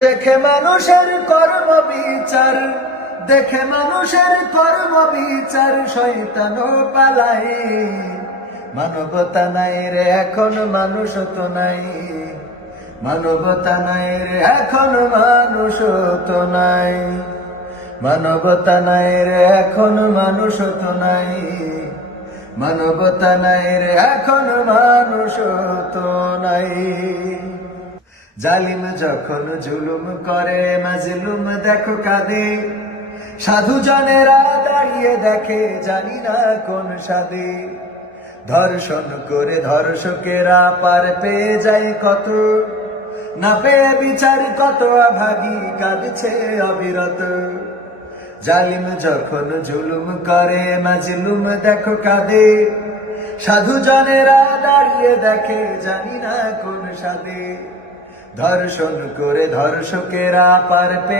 দেখে মানুষের কর্ম বিচার, দেখে মানুষের কর্ম বিচার, শয়তানও পালায়। মানবতা নাই রে এখন, মানুষ তো নাই। মানবতা নাই রে এখন, মানুষ তো নাই। মানবতা নাই রে এখন, মানুষ তো নাই। মানবতা নাই রে এখন, মানুষ তো নাই। জালিম যখন জুলুম করে, মাজলুম দেখো কাঁদে। সাধু জনেরা দাঁড়িয়ে দেখে, জানি না কোন সাদে। ধর্ষণ করে ধর্ষকেরা পার পেয়ে যায় কত, না পেয়ে বিচার কত অভাগী কাঁদছে অবিরত। জালিম যখন জুলুম করে, মাজলুম দেখো কাঁদে। সাধু জনেরা দাঁড়িয়ে দেখে, জানি না কোন সাদে। ধর্ষণ করে ধর্ষকেরা পার পেয়ে